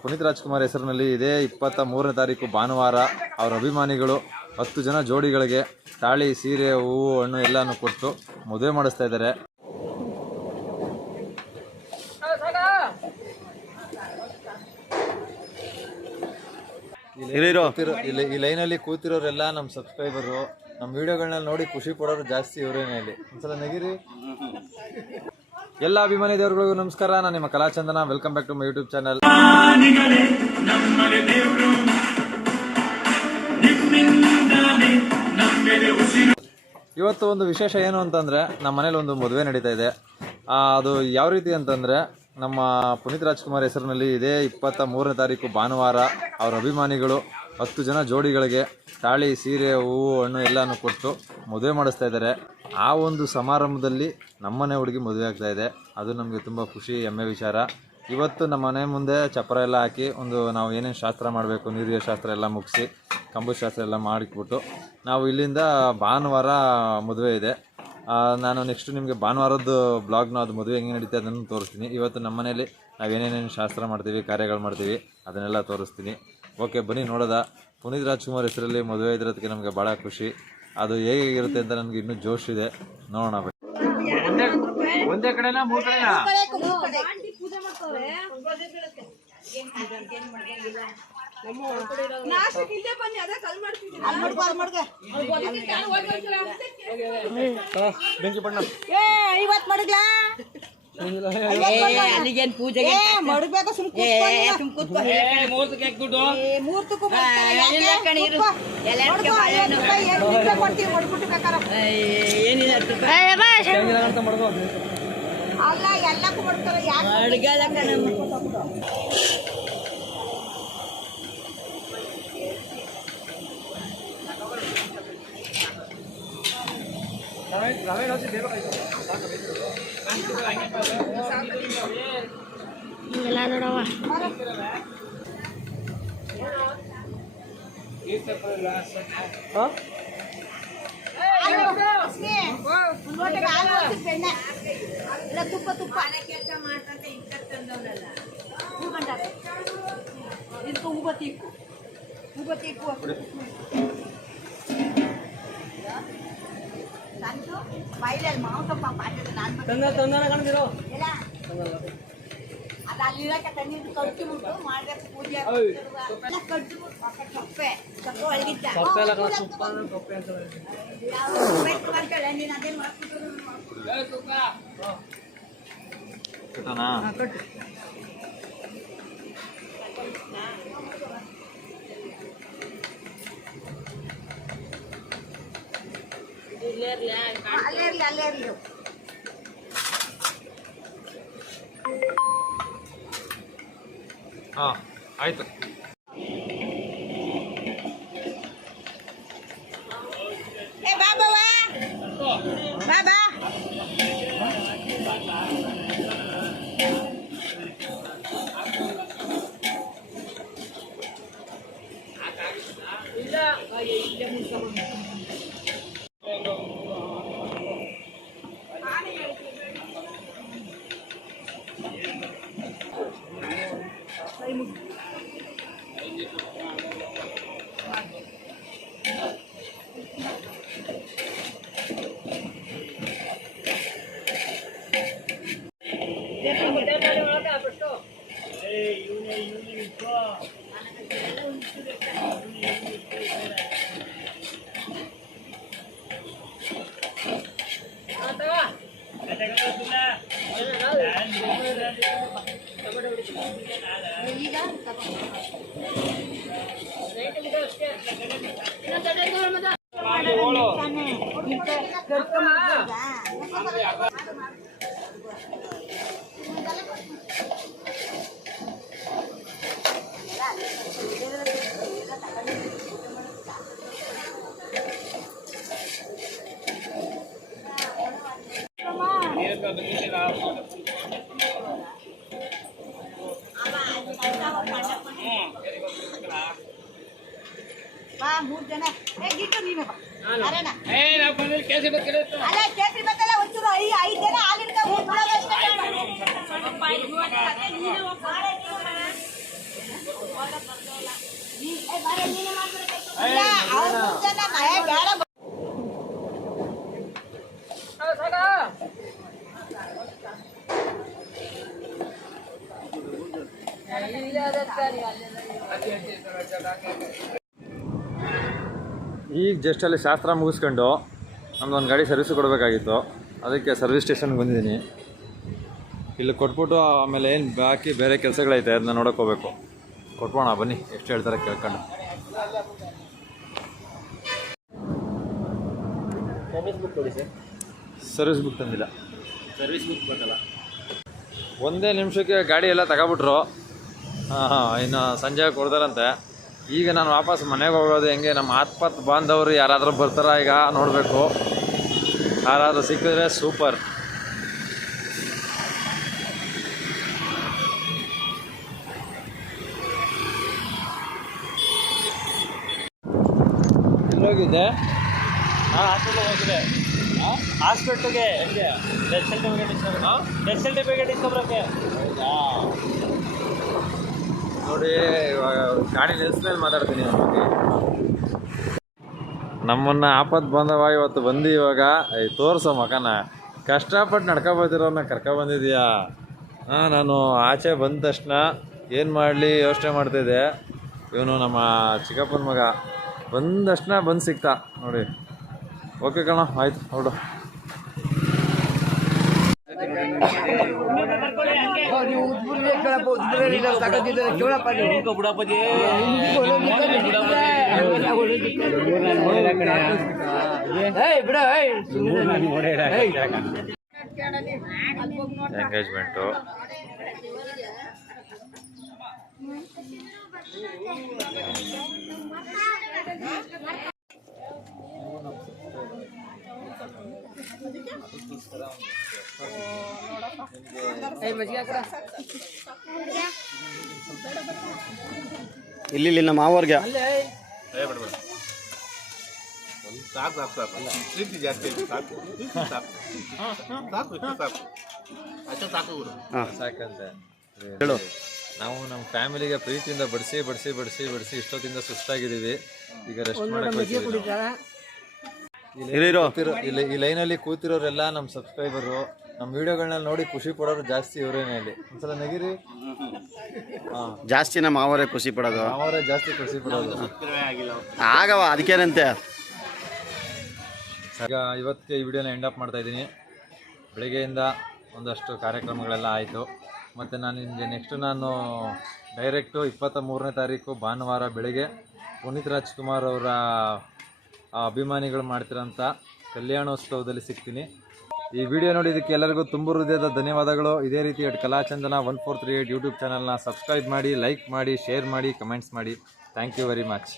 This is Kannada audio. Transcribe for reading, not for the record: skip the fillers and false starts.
ಪುನೀತ್ ರಾಜ್ಕುಮಾರ್ ಹೆಸರಿನಲ್ಲಿ ಇದೇ 23ನೇ ತಾರೀಕು ಭಾನುವಾರ ಅವರ ಅಭಿಮಾನಿಗಳು 10 ಜನ ಜೋಡಿಗಳಿಗೆ ತಾಳಿ, ಸೀರೆ, ಹೂವು, ಹಣ್ಣು ಎಲ್ಲಾನು ಕೊಟ್ಟು ಮದುವೆ ಮಾಡಿಸ್ತಾ ಇದ್ದಾರೆ. ಈ ಲೈನಲ್ಲಿ ಕೂತಿರೋರೆಲ್ಲ ನಮ್ಮ ಸಬ್ಸ್ಕ್ರೈಬರು. ನಮ್ಮ ವಿಡಿಯೋಗಳನ್ನ ನೋಡಿ ಖುಷಿ ಪಡೋರು ಜಾಸ್ತಿ ಇವರೇನೇ. ಇಲ್ಲಿ ಒಂದ್ಸಲ ನಗಿರಿ. ಎಲ್ಲ ಅಭಿಮಾನಿ ದೇವರುಗಳಿಗೂ ನಮಸ್ಕಾರ. ನಾನು ನಿಮ್ಮ Kalachandana. Welcome back to my YouTube channel. ಇವತ್ತು ಒಂದು ವಿಶೇಷ ಏನು ಅಂತಂದರೆ, ನಮ್ಮ ಮನೇಲಿ ಒಂದು ಮದುವೆ ನಡೀತಾ ಇದೆ. ಅದು ಯಾವ ರೀತಿ ಅಂತಂದರೆ, ನಮ್ಮ ಪುನೀತ್ ರಾಜ್ಕುಮಾರ್ ಹೆಸರಿನಲ್ಲಿ ಇದೇ 23ನೇ ತಾರೀಕು ಭಾನುವಾರ ಅವರ ಅಭಿಮಾನಿಗಳು 10 ಜನ ಜೋಡಿಗಳಿಗೆ ತಾಳಿ, ಸೀರೆ, ಹೂವು, ಹಣ್ಣು ಎಲ್ಲಾನು ಕೊಟ್ಟು ಮದುವೆ ಮಾಡಿಸ್ತಾ ಇದ್ದಾರೆ. ಆ ಒಂದು ಸಮಾರಂಭದಲ್ಲಿ ನಮ್ಮನೆ ಹುಡುಗಿ ಮದುವೆ ಆಗ್ತಾ ಇದೆ. ಅದು ನಮಗೆ ತುಂಬ ಖುಷಿ, ಹೆಮ್ಮೆ ವಿಚಾರ. ಇವತ್ತು ನಮ್ಮ ಮನೆ ಮುಂದೆ ಚಪ್ಪರ ಎಲ್ಲ ಹಾಕಿ ನಾವು ಏನೇನು ಶಾಸ್ತ್ರ ಮಾಡಬೇಕು, ನೀರಿನ ಶಾಸ್ತ್ರ ಎಲ್ಲ ಮುಗಿಸಿ, ಕಂಬದ ಶಾಸ್ತ್ರ ಎಲ್ಲ ಮಾಡಿಬಿಟ್ಟು ನಾವು ಇಲ್ಲಿಂದ ಭಾನುವಾರ ಮದುವೆ ಇದೆ. ನಾನು ನೆಕ್ಸ್ಟ್ ನಿಮಗೆ ಭಾನುವಾರದ್ದು ಬ್ಲಾಗ್ನ ಅದು ಮದುವೆ ಹೆಂಗೆ ನಡೀತೆ ಅದನ್ನು ತೋರಿಸ್ತೀನಿ. ಇವತ್ತು ನಮ್ಮ ಮನೇಲಿ ನಾವೇನೇನೇನು ಶಾಸ್ತ್ರ ಮಾಡ್ತೀವಿ, ಕಾರ್ಯಗಳು ಮಾಡ್ತೀವಿ, ಅದನ್ನೆಲ್ಲ ತೋರಿಸ್ತೀನಿ. ಓಕೆ, ಬನ್ನಿ ನೋಡೋದ. ಪುನೀತ್ ರಾಜ್ಕುಮಾರ್ ಹೆಸರಲ್ಲಿ ಮದುವೆ ಇದ್ರೋದಕ್ಕೆ ನಮಗೆ ಭಾಳ ಖುಷಿ. ಅದು ಹೇಗಿರುತ್ತೆ ಅಂತ ನನಗೆ ಇನ್ನೂ ಜೋಶ್ ಇದೆ. ನೋಡೋಣ. ಒಂದೇ ಕಡೆನಾ, ಮೂರು ಕಡೆನಾ? ಬೆಂಕಿ ಬಣ್ಣ ಇವತ್ತು ಮಡಗ್ಲಾ ಅಲ್ಲಿಗೇನು ಪೂಜೆಗೆ ಮಡಗ್ಬೇಕು. ಅಲ್ಲ ಎಲ್ಲಕ್ಕೂ ಮಾಡ್ತಾರೆ. ಎಲ್ಲ ನೋಡವ ತುಪ್ಪ ತುಪ್ಪ ಕೆಲಸ ಮಾಡ್ತಂತೆ ಇಂತಂದವನಲ್ಲ. ಇದಕ್ಕೆ ಹೂಬತ್ತೀಕು ಬೈಲಲ್ಲಿ ಮಾಂಸಪ್ಪ ಪಾಠದ ನಾನು ಅದು ಅಲ್ಲಿರಕ್ಕೆ ತಣ್ಣೀರು ಕಟ್ಬಿಟ್ಟು ಮಾಡಬೇಕು ಪೂಜೆ ಕಟ್ಬಿಟ್ಟು ಸೊಪ್ಪೆ ಒಳಗಿದ್ದ ನೀನು ಅದೇ ಮಾಡ್ಬಿಟ್ಟು ಅಲ್ಲೇ ಇರಲಿ. ಹಾಂ, ಆಯ್ತು. ಬಾಬಾ ಮೂರು ಜನ ಗಿಟ್ಟು ನೀನು ಕೇಸರಿ ಬತ್ತಲ್ಲ ಒಂಚೂರು 5 ಜನ ಹಾಲಿಡ್ಕ ಇಲ್ಲ, ಅವ್ರ್ 3 ಜನ ಬೇಡ. ಈಗ ಜಸ್ಟ್ ಅಲ್ಲಿ ಶಾಸ್ತ್ರ ಮುಗಿಸ್ಕೊಂಡು ನಮ್ದೊಂದು ಗಾಡಿ ಸರ್ವಿಸ್ ಕೊಡಬೇಕಾಗಿತ್ತು, ಅದಕ್ಕೆ ಸರ್ವಿಸ್ ಸ್ಟೇಷನ್ಗೆ ಬಂದಿದ್ದೀನಿ. ಇಲ್ಲಿ ಕೊಟ್ಬಿಟ್ಟು ಆಮೇಲೆ ಏನು ಬಾಕಿ ಬೇರೆ ಕೆಲಸಗಳೈತೆ ಅದನ್ನ ನೋಡೋಕೆ ಹೋಗ್ಬೇಕು. ಕೊಟ್ಬೋಣ ಬನ್ನಿ, ಎಷ್ಟು ಹೇಳ್ತಾರೆ ಕೇಳ್ಕೊಂಡು. ಸರ್ವಿಸ್ ಬುಕ್ ತಂದಿಲ್ಲ. ಸರ್ವಿಸ್ ಬುಕ್ ಬೇಕಲ್ಲ. ಒಂದೇ ನಿಮಿಷಕ್ಕೆ ಗಾಡಿ ಎಲ್ಲ ತಗೊಬಿಟ್ರು. ಇನ್ನು ಸಂಜೆ ಕೊಡ್ತಾರಂತೆ. ಈಗ ನಾನು ವಾಪಸ್ ಮನೆಗೆ ಹೋಗೋದು ಹೆಂಗೆ, ನಮ್ಮ ಆತ್ಮತ್ ಬಾಂಧವರು ಯಾರಾದರೂ ಬರ್ತಾರ ಈಗ ನೋಡಬೇಕು. ಯಾರಾದರೂ ಸಿಕ್ಕಿದ್ರೆ ಸೂಪರ್. ಎಲ್ಲೋಗಿದ್ದೆ? ಹಾಸ್ಪಿಟ್ಲಿಗೆ ಡೆತ್ ಸರ್ಟಿಫಿಕೇಟ್ ಇಸ್ಕೊಬರಕ್ಕೆ. ನೋಡಿ ಇವಾಗ ಗಾಡಿ ನಿಲ್ಸ್ಮೇಲೆ ಮಾತಾಡ್ತೀನಿ ನನ್ನ ಬಗ್ಗೆ. ನಮ್ಮನ್ನು ಆಪತ್ ಬಂದವ ಇವತ್ತು ಬಂದು ಇವಾಗ ತೋರಿಸೋ ಮಕನ ಕಷ್ಟಪಟ್ಟು ನಡ್ಕೊಬೋತಿರೋನ್ನ ಕರ್ಕೊಬಂದಿದ್ಯಾ. ನಾನು ಆಚೆ ಬಂದ ತಕ್ಷಣ ಏನು ಮಾಡಲಿ ಯೋಚನೆ ಮಾಡ್ತಿದ್ದೆ. ಇವನು ನಮ್ಮ ಚಿಕ್ಕಪ್ಪನ ಮಗ ಬಂದ ತಕ್ಷಣ ಬಂದು ಸಿಕ್ತಾ ನೋಡಿ. ಓಕೆ ಕಣ, ಆಯ್ತು ನೋಡು. ಎಂಗೇಜ್ಮೆಂಟು ಇಲ್ಲಿ ನಮ್ಮ ಮಾವರ್ಗೆ ಸಾಕಂತೆ ಹೇಳು. ನಾವು ನಮ್ಮ ಫ್ಯಾಮಿಲಿಗೆ ಪ್ರೀತಿಯಿಂದ ಬಡಿಸಿ ಬಡಿಸಿ ಬಡಿಸಿ ಬಡಿಸಿ ಇಷ್ಟೊತ್ತಿಂದ ಸುಸ್ತಾಗಿದ್ದೀವಿ. ಈಗ ರೆಸ್ಟ್ ಮಾಡಕ್ಕೆ ಈ ಲೈನಲ್ಲಿ ಕೂತಿರೋರೆಲ್ಲ ನಮ್ಮ ಸಬ್ಸ್ಕ್ರೈಬರು. ನಮ್ಮ ವಿಡಿಯೋಗಳನ್ನ ನೋಡಿ ಖುಷಿ ಪಡೋರು ಜಾಸ್ತಿ ಇವರೇನೇ. ಇಲ್ಲಿ ಒಂದ್ಸಲ ನಗಿರಿ. ಜಾಸ್ತಿ ನಮ್ಮ ಮಾವರೇ ಖುಷಿ ಪಡೋದು, ಅವರೇ ಜಾಸ್ತಿ ಖುಷಿ ಪಡೋದು. ಆಗವ ಅದಕ್ಕೇನಂತೆ. ಈಗ ಇವತ್ತಿಗೆ ಈ ವಿಡಿಯೋನ ಎಂಡ್ ಅಪ್ ಮಾಡ್ತಾ ಇದ್ದೀನಿ. ಬೆಳಗ್ಗೆಯಿಂದ ಒಂದಷ್ಟು ಕಾರ್ಯಕ್ರಮಗಳೆಲ್ಲ ಆಯಿತು. ಮತ್ತು ನಾನು ನಿಮಗೆ ನೆಕ್ಸ್ಟು ಡೈರೆಕ್ಟು 23ನೇ ತಾರೀಕು ಭಾನುವಾರ ಬೆಳಗ್ಗೆ ಪುನೀತ್ ರಾಜ್ಕುಮಾರ್ ಅವರ ಅಭಿಮಾನಿಗಳು ಮಾಡ್ತಿರೋಂಥ ಕಲ್ಯಾಣೋತ್ಸವದಲ್ಲಿ ಸಿಗ್ತೀನಿ. ಈ ವಿಡಿಯೋ ನೋಡಿದ್ದಕ್ಕೆ ಎಲ್ಲರಿಗೂ ತುಂಬ ಹೃದಯದ ಧನ್ಯವಾದಗಳು. ಇದೇ ರೀತಿ ಕಲಾಚಂದನ 1438 ಯೂಟ್ಯೂಬ್ ಚಾನಲ್ನ ಸಬ್ಸ್ಕ್ರೈಬ್ ಮಾಡಿ, ಲೈಕ್ ಮಾಡಿ, ಶೇರ್ ಮಾಡಿ, ಕಮೆಂಟ್ಸ್ ಮಾಡಿ. Thank you very much.